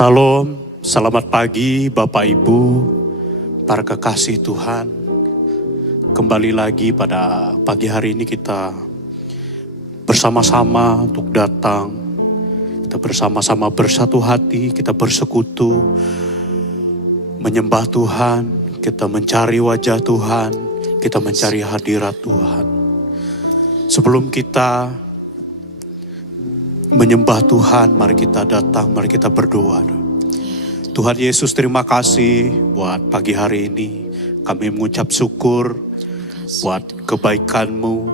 Salam, selamat pagi Bapak Ibu, para kekasih Tuhan. Kembali lagi pada pagi hari ini kita bersama-sama untuk datang. Kita bersama-sama bersatu hati, kita bersekutu, menyembah Tuhan, kita mencari wajah Tuhan, kita mencari hadirat Tuhan. Sebelum kita menyembah Tuhan, mari kita datang, mari kita berdoa. Tuhan Yesus, terima kasih buat pagi hari ini. Kami mengucap syukur buat kebaikan-Mu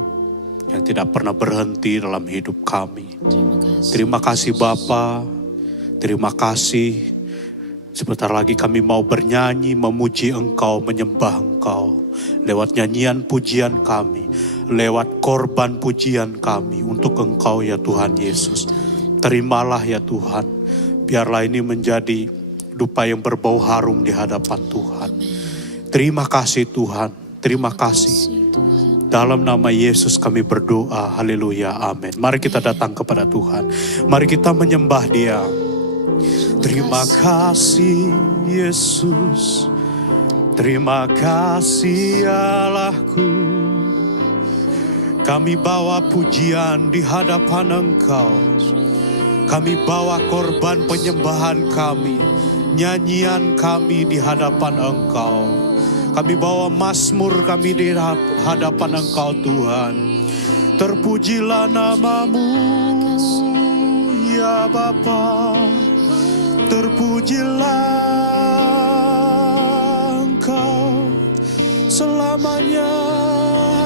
yang tidak pernah berhenti dalam hidup kami. Terima kasih Bapa, terima kasih. Sebentar lagi kami mau bernyanyi, memuji Engkau, menyembah Engkau. Lewat nyanyian pujian kami, lewat korban pujian kami untuk Engkau ya Tuhan Yesus. Terimalah ya Tuhan, biarlah ini menjadi dupa yang berbau harum di hadapan Tuhan. Terima kasih Tuhan, terima kasih. Dalam nama Yesus kami berdoa, haleluya, amin. Mari kita datang kepada Tuhan, mari kita menyembah Dia. Terima kasih Yesus, terima kasih Allahku. Kami bawa pujian di hadapan Engkau. Kami bawa korban penyembahan kami, nyanyian kami di hadapan Engkau. Kami bawa mazmur kami di hadapan Engkau Tuhan. Terpujilah nama-Mu ya Bapa. Terpujilah Engkau, selamanya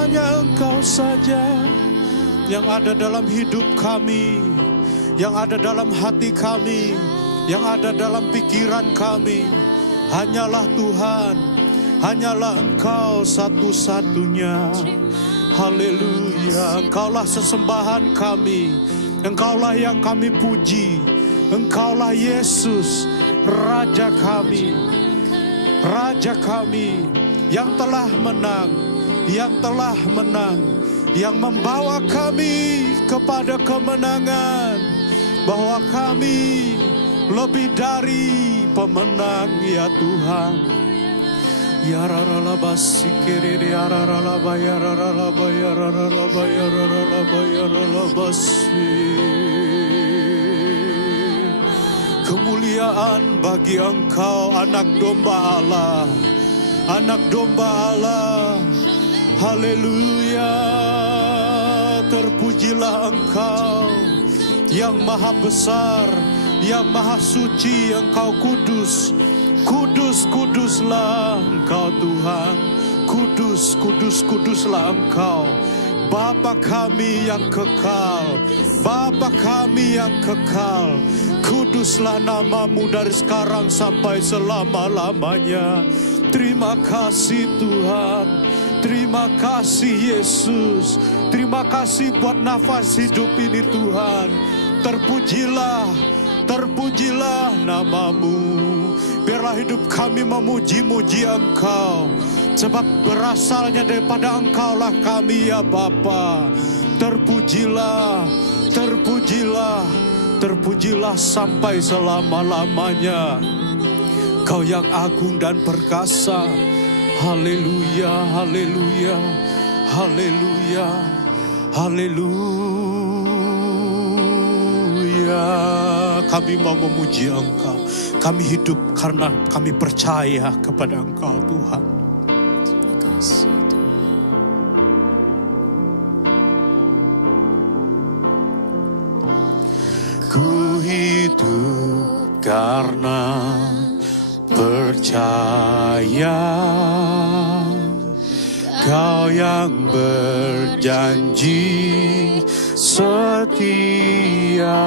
hanya Engkau saja yang ada dalam hidup kami, yang ada dalam hati kami, yang ada dalam pikiran kami. Hanyalah Tuhan, hanyalah Engkau satu-satunya. Haleluya, Engkaulah sesembahan kami, Engkaulah yang kami puji. Engkaulah Yesus, Raja kami yang telah menang, yang membawa kami kepada kemenangan, bahwa kami lebih dari pemenang ya Tuhan. Ya raralaba sikiri ya raralaba ya raralaba ya raralaba ya raralaba ya raralaba kemuliaan bagi Engkau, anak domba Allah, anak domba Allah. Haleluya, terpujilah Engkau yang maha besar, yang maha suci. Engkau kudus, kudus, kuduslah Engkau Tuhan. Kudus, kudus, kuduslah Engkau, Bapa kami yang kekal, Bapa kami yang kekal. Kuduslah nama-Mu dari sekarang sampai selama-lamanya. Terima kasih Tuhan, terima kasih Yesus, terima kasih buat nafas hidup ini Tuhan. Terpujilah, terpujilah nama-Mu. Biarlah hidup kami memuji-muji Engkau, sebab berasalnya daripada Engkaulah kami ya Bapa. Terpujilah, terpujilah, terpujilah sampai selama-lamanya. Kau yang agung dan perkasa. Haleluya, haleluya, haleluya, haleluya. Kami mau memuji Engkau. Kami hidup karena kami percaya kepada Engkau Tuhan. Terima kasih Tuhan. Ku hidup karena percaya, Kau yang berjanji setia.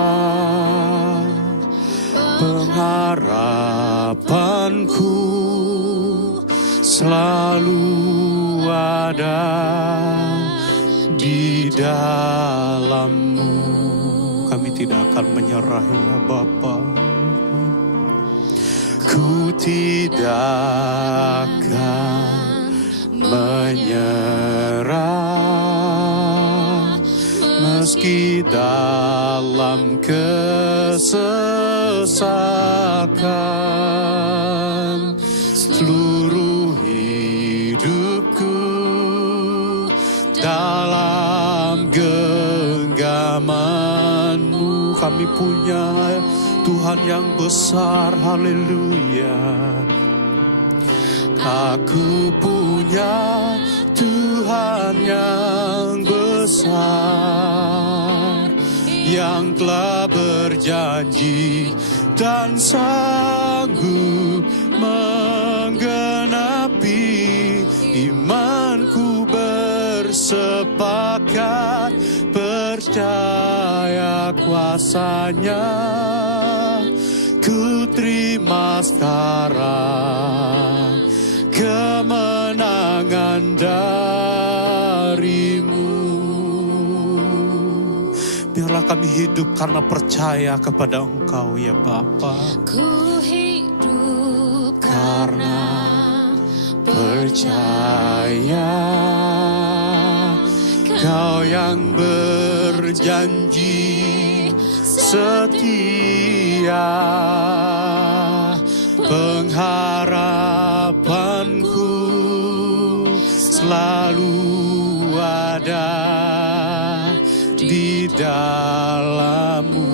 Pengharapanku selalu ada di dalam-Mu. Kami tidak akan menyerah ya Bapa. Ku tidak akan menyerah meski dalam kesesakan, seluruh hidupku dalam genggaman-Mu. Kami punya Tuhan yang besar, haleluya. Aku punya Tuhan yang besar, yang telah berjanji dan sanggup menggenapi. Imanku bersepakat, percaya kuasa-Nya. Ku terima sekarang kemenangan dari-Mu. Biarlah kami hidup karena percaya kepada Engkau ya Bapa. Ku hidup Karena percaya Kau yang berjanji setia, pengharapanku selalu ada di dalam-Mu.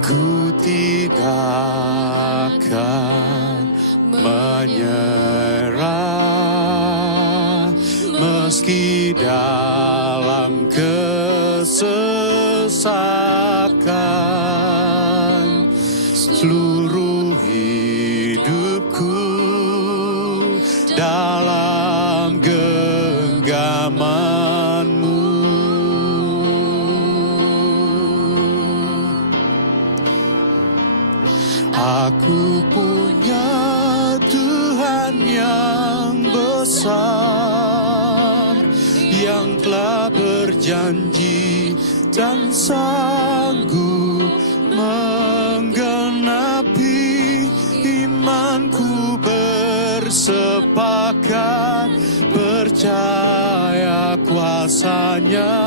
Ku tidak akan menyerah meski dalam kesesakan, seluruh hidupku dalam genggaman-Mu. Aku punya Tuhan yang besar, yang telah berjanji dan sanggup menggenapi. Imanku bersepakat, percaya kuasa-Nya.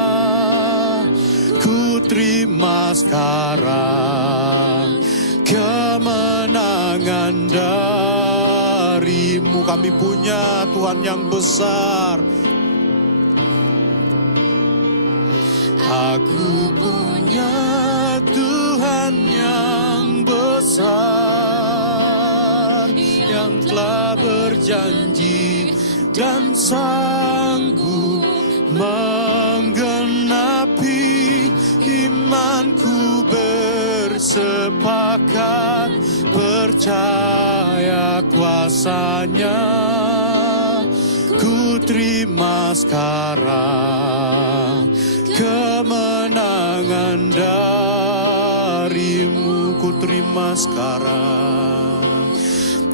Ku terima sekarang kemenangan dari-Mu. Kami punya Tuhan yang besar. Aku punya Tuhan yang besar, yang telah berjanji dan sanggup menggenapi. Imanku bersepakat, percaya kuasa-Nya. Ku terima sekarang kemenangan dari-Mu. Ku terima sekarang,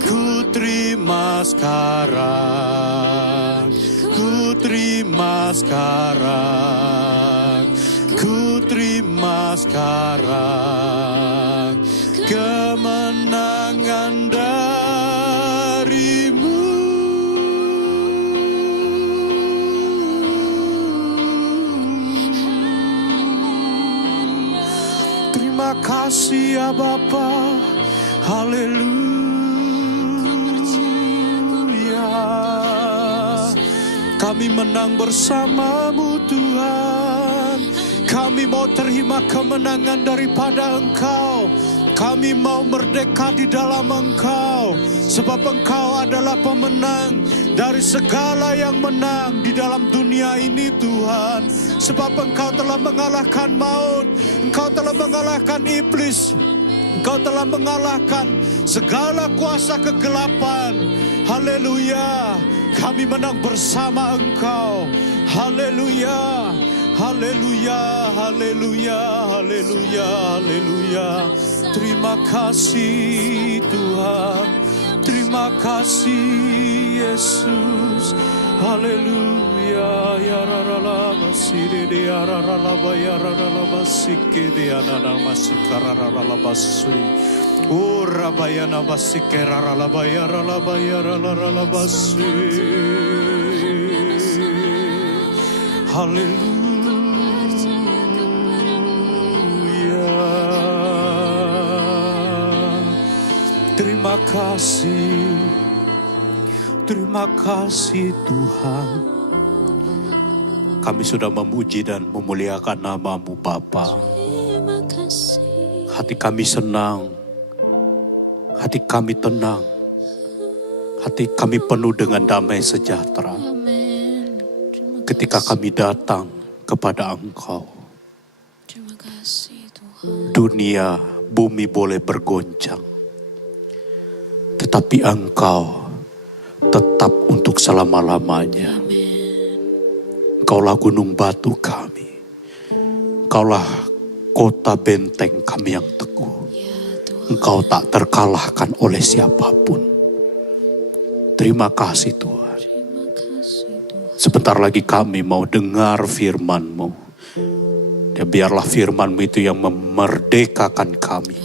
ku terima sekarang, ku terima sekarang, ku terima sekarang kemenangan dari-Mu. Terima kasih ya Bapa, haleluya. Kami menang bersama-Mu Tuhan. Kami mau terima kemenangan daripada Engkau. Kami mau merdeka di dalam Engkau, sebab Engkau adalah pemenang dari segala yang menang di dalam dunia ini Tuhan. Sebab Engkau telah mengalahkan maut, Engkau telah mengalahkan iblis, Engkau telah mengalahkan segala kuasa kegelapan. Haleluya, kami menang bersama Engkau. Haleluya, haleluya, haleluya, haleluya, haleluya. Terima kasih Tuhan, terima kasih Yesus. Haleluya, ya rarala basire de rarala bayarala basike de anana masikarala basui. O rabayana basike rarala bayarala basui. Haleluya. Terima kasih Tuhan. Kami sudah memuji dan memuliakan nama-Mu Bapa. Terima kasih. Hati kami senang, hati kami tenang, hati kami penuh dengan damai sejahtera Amin. Terima ketika kasih. kami datang kepada Engkau. Terima kasih Tuhan. Dunia, bumi boleh bergoncang, tetapi Engkau tetap untuk selama-lamanya. Amin. Engkaulah gunung batu kami, Engkaulah kota benteng kami yang teguh. Ya Tuhan. Engkau tak terkalahkan oleh siapapun. Terima kasih Tuhan. Terima kasih Tuhan. Sebentar lagi kami mau dengar firman-Mu. Dan biarlah firman-Mu itu yang memerdekakan kami.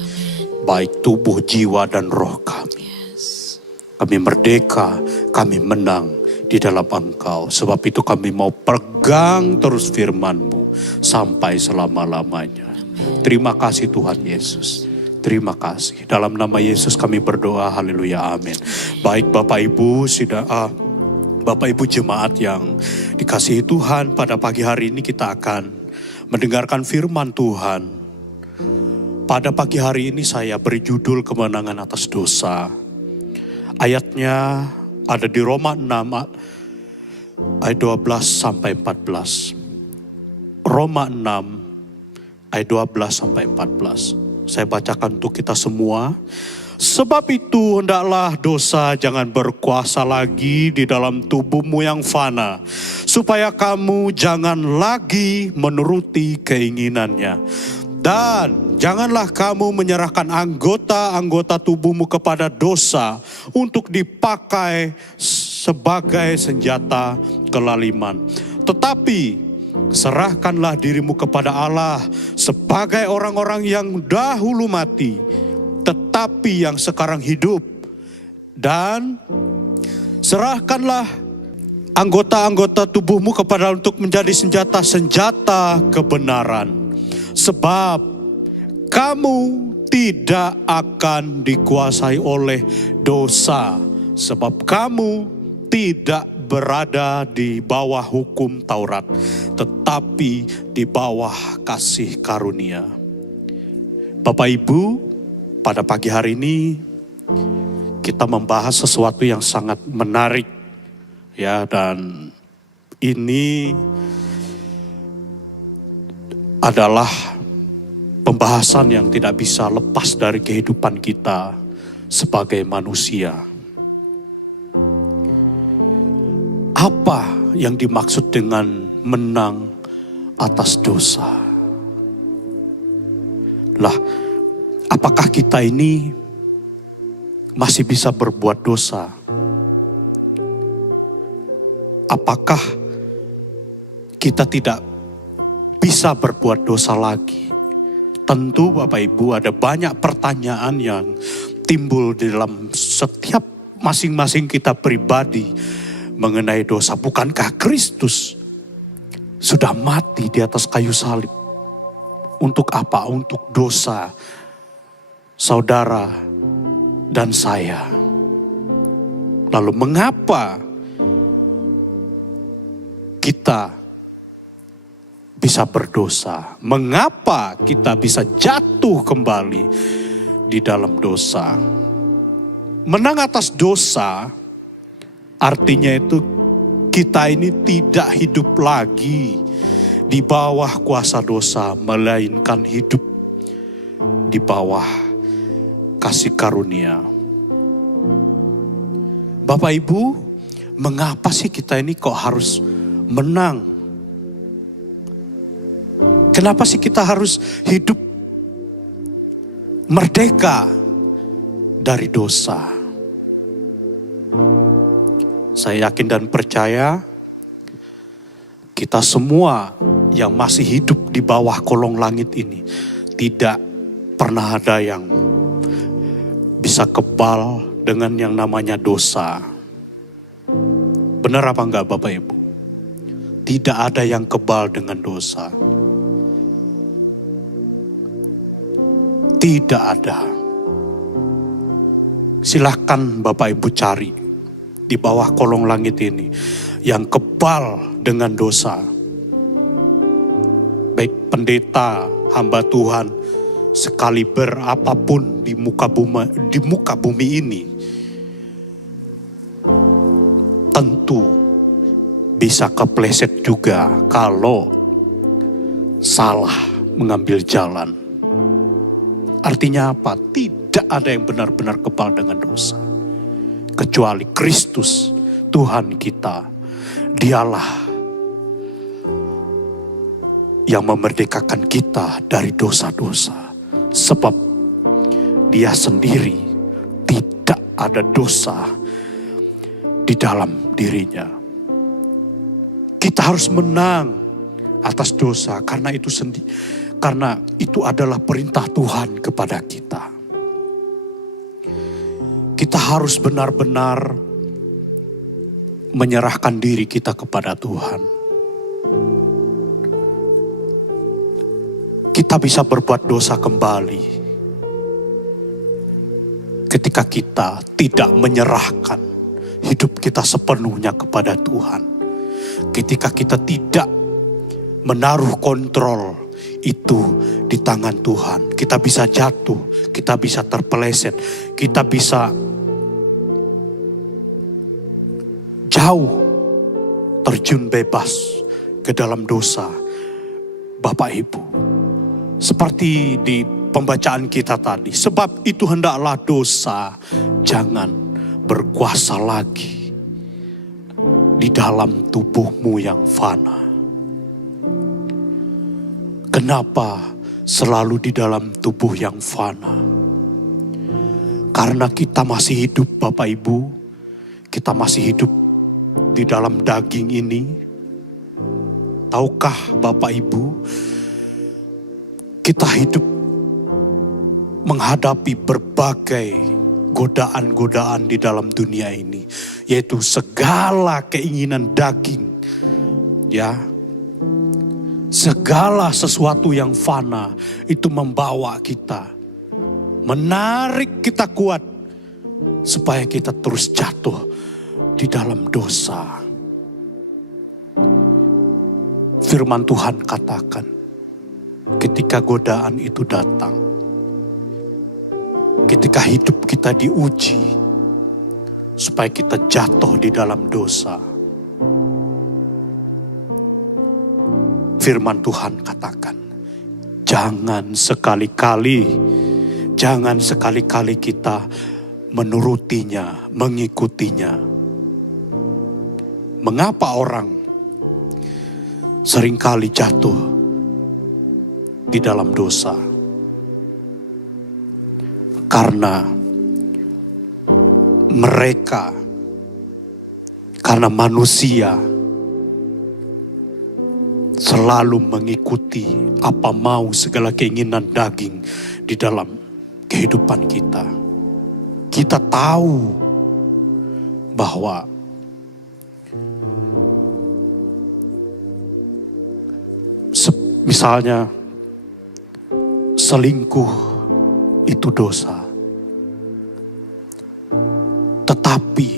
Baik tubuh, jiwa, dan roh kami. Yes. Kami merdeka, kami menang di dalam Engkau. Sebab itu kami mau pegang terus firman-Mu sampai selama-lamanya. Terima kasih Tuhan Yesus. Terima kasih. Dalam nama Yesus kami berdoa. Haleluya. Amin. Baik Bapak Ibu, Bapak Ibu jemaat yang dikasihi Tuhan, pada pagi hari ini kita akan mendengarkan firman Tuhan. Pada pagi hari ini saya beri judul kemenangan atas dosa. Ayatnya ada di Roma 6 ayat 12 sampai 14. Roma 6 ayat 12 sampai 14. Saya bacakan untuk kita semua. Sebab itu hendaklah dosa jangan berkuasa lagi di dalam tubuhmu yang fana, supaya kamu jangan lagi menuruti keinginannya. Dan janganlah kamu menyerahkan anggota-anggota tubuhmu kepada dosa untuk dipakai sebagai senjata kelaliman. Tetapi serahkanlah dirimu kepada Allah sebagai orang-orang yang dahulu mati, tetapi yang sekarang hidup. Dan serahkanlah anggota-anggota tubuhmu kepada untuk menjadi senjata-senjata kebenaran. Sebab kamu tidak akan dikuasai oleh dosa. Sebab kamu tidak berada di bawah hukum Taurat, tetapi di bawah kasih karunia. Bapak Ibu, pada pagi hari ini kita membahas sesuatu yang sangat menarik, ya, dan ini adalah pembahasan yang tidak bisa lepas dari kehidupan kita sebagai manusia. Apa yang dimaksud dengan menang atas dosa? Lah, apakah kita ini masih bisa berbuat dosa? Apakah kita tidak bisa berbuat dosa lagi? Tentu Bapak Ibu ada banyak pertanyaan yang timbul di dalam setiap masing-masing kita pribadi mengenai dosa. Bukankah Kristus sudah mati di atas kayu salib? Untuk apa? Untuk dosa saudara dan saya. Lalu mengapa kita bisa berdosa? Mengapa kita bisa jatuh kembali di dalam dosa? Menang atas dosa artinya itu kita ini tidak hidup lagi di bawah kuasa dosa, melainkan hidup di bawah kasih karunia. Bapak Ibu, mengapa sih kita ini kok harus menang? Kenapa sih kita harus hidup merdeka dari dosa? Saya yakin dan percaya kita semua yang masih hidup di bawah kolong langit ini tidak pernah ada yang bisa kebal dengan yang namanya dosa. Benar apa enggak Bapak Ibu? Tidak ada yang kebal dengan dosa. Tidak ada. Silahkan Bapak Ibu cari di bawah kolong langit ini yang kebal dengan dosa. Baik pendeta, hamba Tuhan, sekaliber apapun di muka bumi ini, tentu bisa kepleset juga kalau salah mengambil jalan. Artinya apa? Tidak ada yang benar-benar kebal dengan dosa. Kecuali Kristus, Tuhan kita. Dialah yang memerdekakan kita dari dosa-dosa. Sebab Dia sendiri tidak ada dosa di dalam dirinya. Kita harus menang atas dosa karena itu adalah perintah Tuhan kepada kita. Kita harus benar-benar menyerahkan diri kita kepada Tuhan. Kita bisa berbuat dosa kembali ketika kita tidak menyerahkan hidup kita sepenuhnya kepada Tuhan. Ketika kita tidak menaruh kontrol itu di tangan Tuhan, kita bisa jatuh, kita bisa terpeleset, kita bisa jauh terjun bebas ke dalam dosa. Bapak Ibu, seperti di pembacaan kita tadi, sebab itu hendaklah dosa jangan berkuasa lagi di dalam tubuhmu yang fana. Kenapa selalu di dalam tubuh yang fana? Karena kita masih hidup, Bapak Ibu. Kita masih hidup di dalam daging ini. Tahukah Bapak Ibu, kita hidup menghadapi berbagai godaan-godaan di dalam dunia ini, yaitu segala keinginan daging, ya, segala sesuatu yang fana itu membawa kita, menarik kita kuat supaya kita terus jatuh di dalam dosa. Firman Tuhan katakan, ketika godaan itu datang, ketika hidup kita diuji, supaya kita jatuh di dalam dosa. Firman Tuhan katakan, jangan sekali-kali kita menurutinya, mengikutinya. Mengapa orang seringkali jatuh di dalam dosa? Karena manusia selalu mengikuti apa mau segala keinginan daging di dalam kehidupan kita. Kita tahu bahwa misalnya selingkuh itu dosa. Tetapi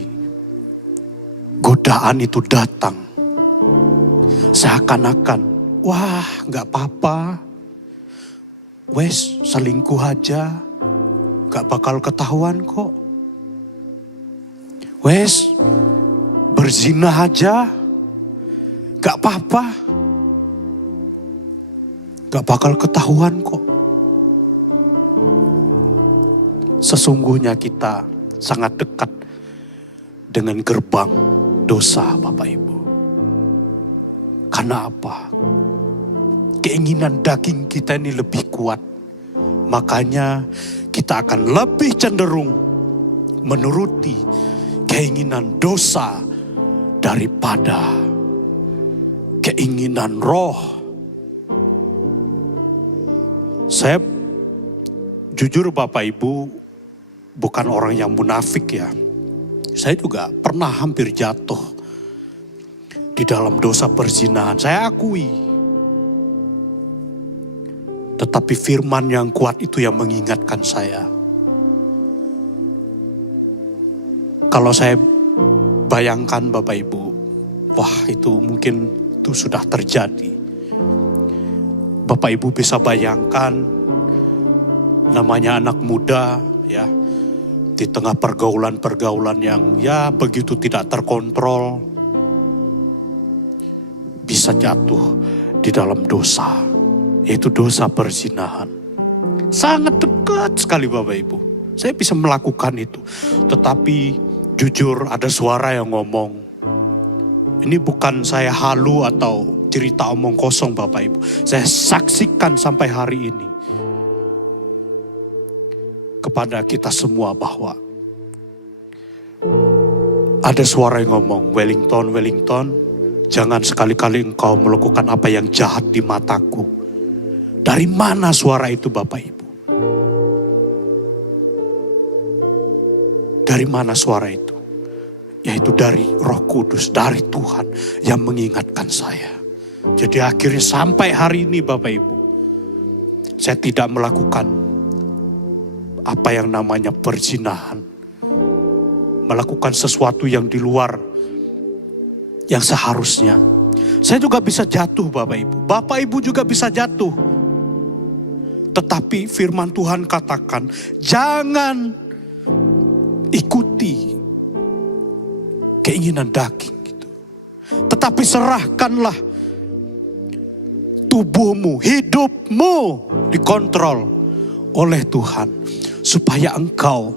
godaan itu datang seakan-akan, wah gak apa-apa, wes selingkuh aja, gak bakal ketahuan kok. Wes berzina aja, gak apa-apa, gak bakal ketahuan kok. Sesungguhnya kita sangat dekat dengan gerbang dosa, Bapak Ibu. Karena apa? Keinginan daging kita ini lebih kuat. Makanya kita akan lebih cenderung menuruti keinginan dosa daripada keinginan roh. Saya jujur Bapak Ibu, bukan orang yang munafik ya. Saya juga pernah hampir jatuh di dalam dosa perzinahan. Saya akui. Tetapi firman yang kuat itu yang mengingatkan saya. Kalau saya bayangkan Bapak Ibu, wah itu mungkin itu sudah terjadi. Bapak Ibu bisa bayangkan namanya anak muda ya, di tengah pergaulan-pergaulan yang ya begitu tidak terkontrol, bisa jatuh di dalam dosa, yaitu dosa perzinahan. Sangat dekat sekali Bapak Ibu. Saya bisa melakukan itu. Tetapi jujur ada suara yang ngomong. Ini bukan saya halu atau cerita omong kosong Bapak Ibu. Saya saksikan sampai hari ini. Kepada kita semua bahwa ada suara yang ngomong, Wellington, Wellington, jangan sekali-kali engkau melakukan apa yang jahat di mataku. Dari mana suara itu Bapak Ibu? Dari mana suara itu? Yaitu dari Roh Kudus, dari Tuhan yang mengingatkan saya. Jadi akhirnya sampai hari ini Bapak Ibu, saya tidak melakukan apa yang namanya perzinahan. Melakukan sesuatu yang di luar yang seharusnya. Saya juga bisa jatuh Bapak Ibu. Bapak Ibu juga bisa jatuh. Tetapi firman Tuhan katakan, jangan ikuti keinginan daging gitu. Tetapi serahkanlah tubuhmu, hidupmu dikontrol oleh Tuhan. Supaya engkau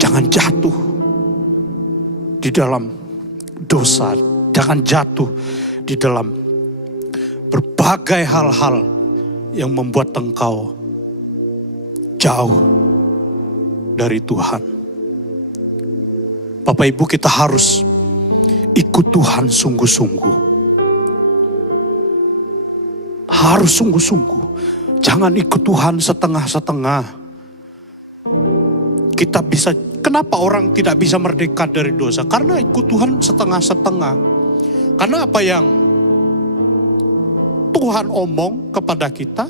jangan jatuh di dalam dosa. Jangan jatuh di dalam berbagai hal-hal yang membuat engkau jauh dari Tuhan. Bapak Ibu, kita harus ikut Tuhan sungguh-sungguh. Harus sungguh-sungguh. Jangan ikut Tuhan setengah-setengah. Kita bisa, kenapa orang tidak bisa merdeka dari dosa? Karena ikut Tuhan setengah-setengah. Karena apa yang Tuhan omong kepada kita,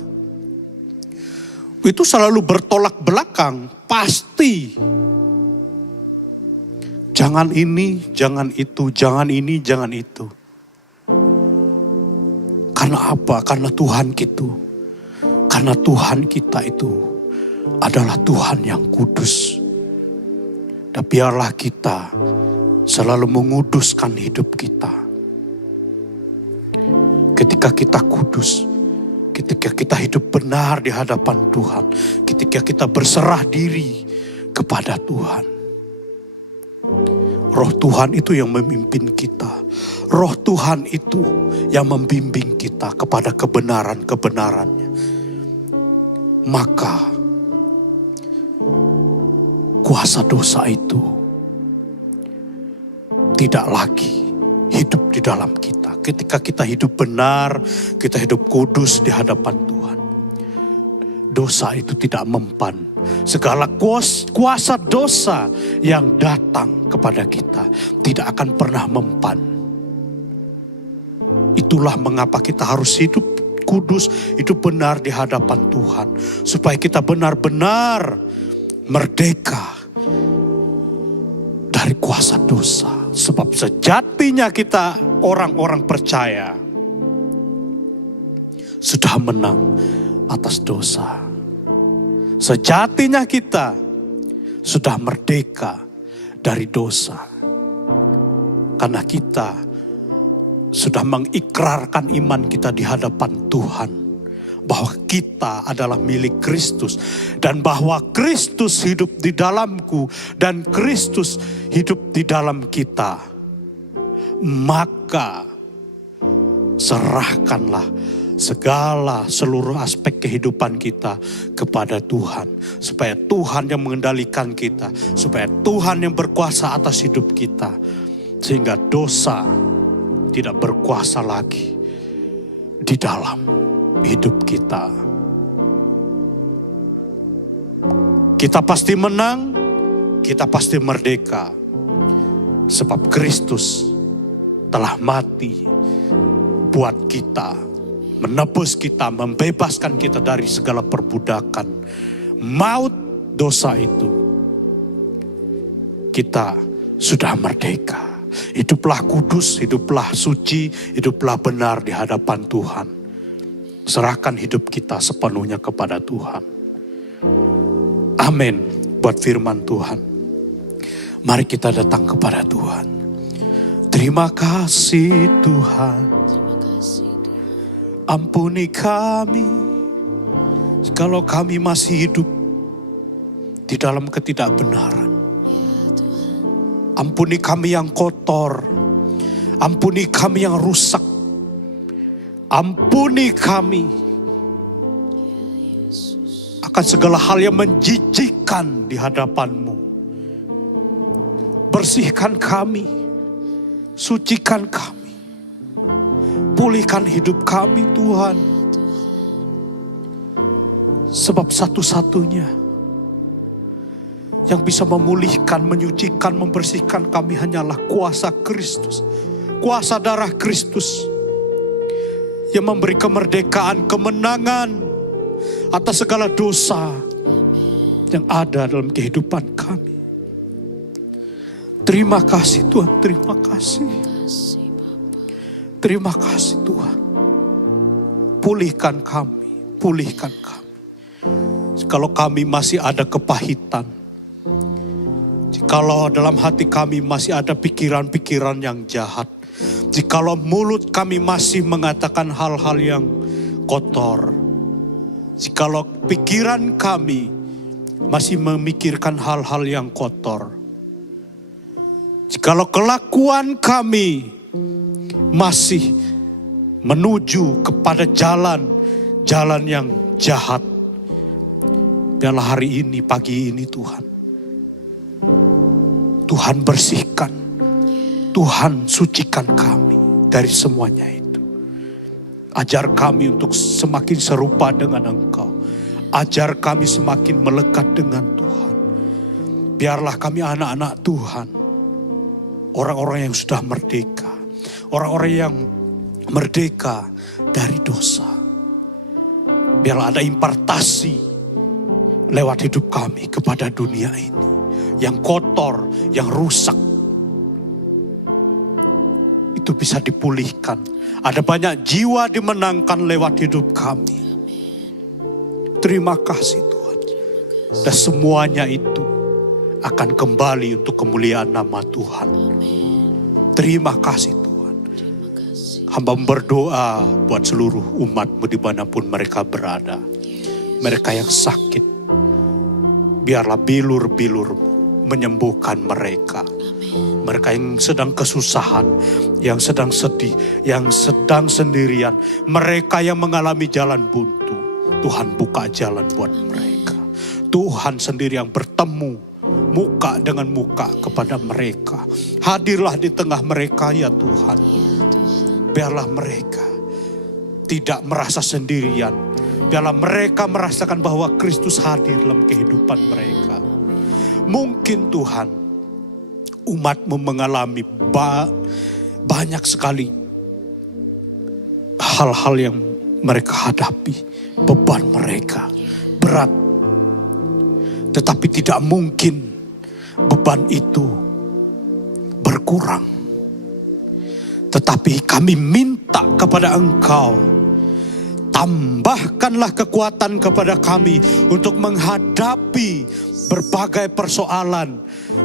itu selalu bertolak belakang, pasti. Jangan ini, jangan itu, jangan ini, jangan itu. Karena apa? Karena Tuhan gitu. Karena Tuhan kita itu adalah Tuhan yang kudus. Dan biarlah kita selalu menguduskan hidup kita. Ketika kita kudus, ketika kita hidup benar di hadapan Tuhan, ketika kita berserah diri kepada Tuhan. Roh Tuhan itu yang memimpin kita. Roh Tuhan itu yang membimbing kita kepada kebenaran-kebenarannya. Maka kuasa dosa itu tidak lagi hidup di dalam kita. Ketika kita hidup benar, kita hidup kudus di hadapan Tuhan. Dosa itu tidak mempan. Segala kuasa dosa yang datang kepada kita tidak akan pernah mempan. Itulah mengapa kita harus hidup kudus, hidup benar di hadapan Tuhan. Supaya kita benar-benar merdeka dari kuasa dosa. Sebab sejatinya kita orang-orang percaya sudah menang atas dosa. Sejatinya kita sudah merdeka dari dosa. Karena kita sudah mengikrarkan iman kita di hadapan Tuhan. Bahwa kita adalah milik Kristus. Dan bahwa Kristus hidup di dalamku. Dan Kristus hidup di dalam kita. Maka serahkanlah segala seluruh aspek kehidupan kita kepada Tuhan. Supaya Tuhan yang mengendalikan kita. Supaya Tuhan yang berkuasa atas hidup kita. Sehingga dosa tidak berkuasa lagi di dalam hidup kita. Kita pasti menang, kita pasti merdeka. Sebab Kristus telah mati buat kita, menebus kita, membebaskan kita dari segala perbudakan maut dosa itu. Kita sudah merdeka. Hiduplah kudus, hiduplah suci, hiduplah benar di hadapan Tuhan. Serahkan hidup kita sepenuhnya kepada Tuhan. Amin. Buat firman Tuhan. Mari kita datang kepada Tuhan. Terima kasih Tuhan. Terima kasih Tuhan. Ampuni kami kalau kami masih hidup di dalam ketidakbenaran. Ya Tuhan. Ampuni kami yang kotor. Ampuni kami yang rusak. Ampuni kami Yesus. akan segala hal yang menjijikkan di hadapan-Mu. Bersihkan kami, sucikan kami, pulihkan hidup kami Tuhan. Sebab satu-satunya yang bisa memulihkan, menyucikan, membersihkan kami hanyalah kuasa Kristus. Kuasa darah Kristus yang memberi kemerdekaan, kemenangan atas segala dosa yang ada dalam kehidupan kami. Terima kasih Tuhan, terima kasih. Kasih Bapa. Terima kasih Tuhan. Pulihkan kami, pulihkan kami. Kalau kami masih ada kepahitan, jikalau dalam hati kami masih ada pikiran-pikiran yang jahat, jikalau mulut kami masih mengatakan hal-hal yang kotor, jikalau pikiran kami masih memikirkan hal-hal yang kotor, jikalau kelakuan kami masih menuju kepada jalan yang jahat, biarlah hari ini, pagi ini Tuhan, Tuhan bersihkan, Tuhan sucikan kami dari semuanya itu. Ajar kami untuk semakin serupa dengan Engkau. Ajar kami semakin melekat dengan Tuhan. Biarlah kami anak-anak Tuhan, orang-orang yang sudah merdeka, orang-orang yang merdeka dari dosa. Biarlah ada impartasi lewat hidup kami kepada dunia ini yang kotor, yang rusak, itu bisa dipulihkan. Ada banyak jiwa dimenangkan lewat hidup kami. Terima kasih Tuhan. Dan semuanya itu akan kembali untuk kemuliaan nama Tuhan. Terima kasih Tuhan. Terima kasih. Hamba berdoa buat seluruh umat-Mu dimanapun mereka berada. Mereka yang sakit, biarlah bilur-bilur-Mu menyembuhkan mereka. Amin. Mereka yang sedang kesusahan, yang sedang sedih, yang sedang sendirian, mereka yang mengalami jalan buntu, Tuhan buka jalan buat mereka. Tuhan sendiri yang bertemu muka dengan muka kepada mereka. Hadirlah di tengah mereka ya Tuhan. Ya Tuhan. Biarlah mereka tidak merasa sendirian. Biarlah mereka merasakan bahwa Kristus hadir dalam kehidupan mereka. Mungkin Tuhan, umat-Mu mengalami banyak sekali hal-hal yang mereka hadapi. Beban mereka berat. Tetapi tidak mungkin beban itu berkurang. Tetapi kami minta kepada Engkau, tambahkanlah kekuatan kepada kami untuk menghadapi berbagai persoalan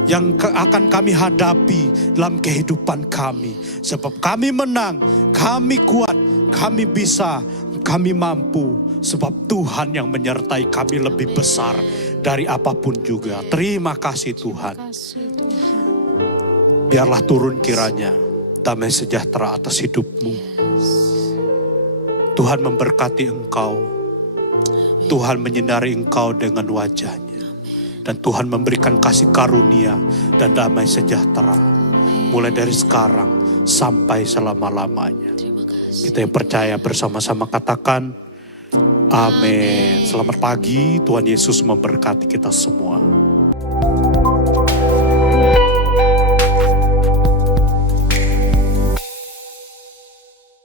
yang akan kami hadapi dalam kehidupan kami. Sebab kami menang, kami kuat, kami bisa, kami mampu. Sebab Tuhan yang menyertai kami lebih besar dari apapun juga. Terima kasih Tuhan. Kasih Tuhan. Biarlah turun kiranya damai sejahtera atas hidupmu. Tuhan memberkati engkau. Tuhan menyinari engkau dengan wajahnya. Dan Tuhan memberikan kasih karunia dan damai sejahtera. Mulai dari sekarang sampai selama-lamanya. Terima kasih. Kita yang percaya bersama-sama katakan, amin. Selamat pagi, Tuhan Yesus memberkati kita semua.